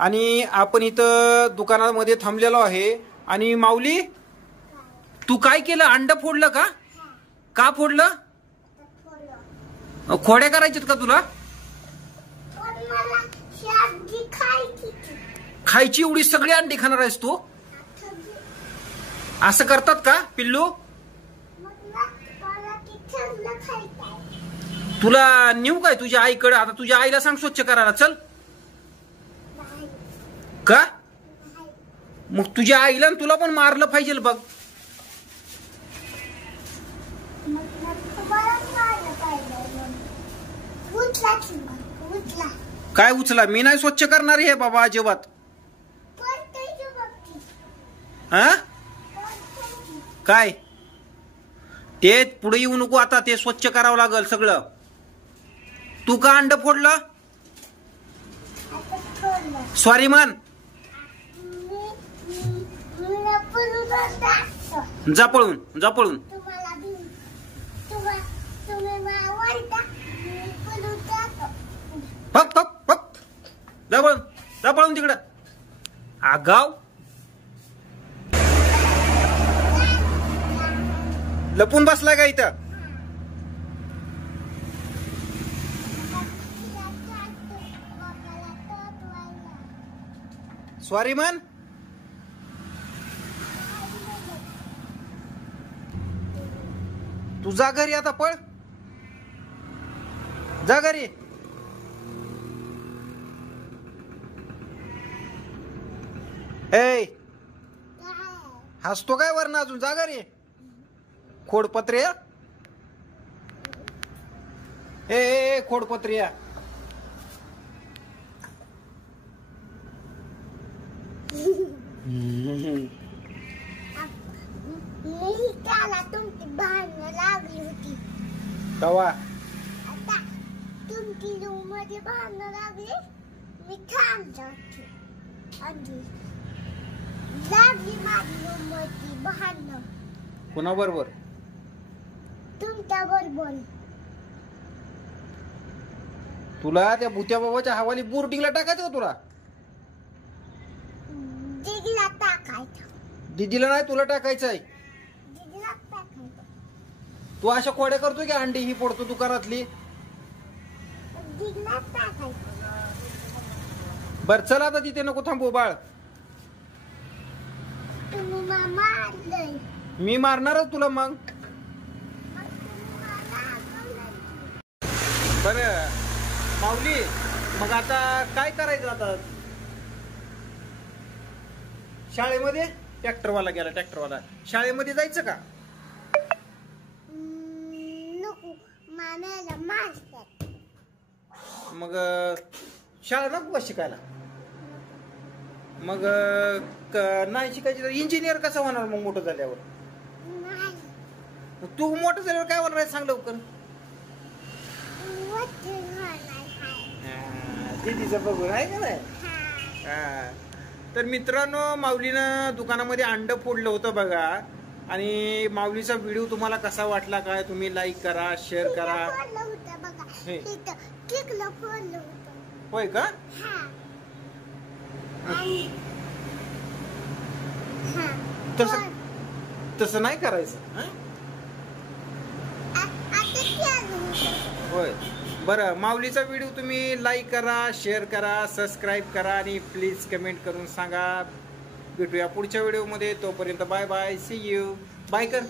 आणि आपण इथं दुकानामध्ये थांबलेलो आहे. आणि माऊली, तू काय केलं? अंड फोडलं का? का फोडलं? खोड्या करायच्यात का तुला? खायची एवढी सगळी अंडी खाणार आहेस तू? असं करतात का पिल्लू? तुला नेऊ काय तुझ्या आईकडे? आता तुझ्या आईला सांग स्वच्छ करायला. चल. का? मग तुझ्या आईला तुला पण मारलं पाहिजे बघ. काय उचला? मी नाही स्वच्छ करणार हे बाबा अजिबात. हा? काय ते पुढे येऊ नको आता. ते स्वच्छ करावं लागल सगळं. तू का अंड फोडलं? सॉरी मान. जा पळून, जा पळून. फक फक फक. जा पळून, जा पळून तिकडं. आगाव. लपून बसलाय का इथं? सॉरी मन. तू जा घरी आता. पळ, जा घरी. ए, हसतो काय वरनं अजून? जा घरी. खोडपत्र्या. ए खोडपत्र्या. तुमची भांडणं लागली होती कवा? आता तुमची रूम मध्ये भांडणं लागली. मी थांबलो आणि लागली माझी रूम मध्ये भांडणं. कोणाबरोबर? तुमच्या बरोबर. तुला त्या भूत्या बाबाच्या हवाली बोर्डिंगला टाकायचं का तुला? दिदीला टाकायचं. दीदीला नाही, तुला टाकायचं आहे. दिदीला टाकायचं. तू अशा खोड्या करतोय की अंडी ही फोडतो दुकानातली? दिदीला टाकायचं. बर चल आता. तिथे नको थांबू बाळ. तुम्ही मला मारलंय. मी मारणारच तुला मग. बर माऊली, मग आता काय करायचं? आता शाळेमध्ये ट्रॅक्टरवाला गेला. ट्रॅक्टरवाला शाळेमध्ये जायचं का? नको, मानायला मारतात. मग शाळा नको का शिकायला? मग नाही शिकायची तर इंजिनियर कसा होणार मग मोठं झाल्यावर? तू मोठं झाल्यावर काय होणार आहे सांग लवकर. दीदीचं बघून आहे का नाही? तर मित्रांनो, माऊलीनं दुकानामध्ये अंड फोडलं होतं बघा. आणि माऊलीचा व्हिडिओ तुम्हाला कसा वाटला काय? तुम्ही लाईक करा, शेअर करा. होय का? तसं नाही करायचं. होय. बरं, माऊलीचा व्हिडिओ तुम्ही लाईक करा, शेअर करा, सबस्क्राईब करा आणि प्लीज कमेंट करून सांगा. भेटूया पुढच्या व्हिडिओमध्ये. तोपर्यंत bye bye. See you. Bye कर.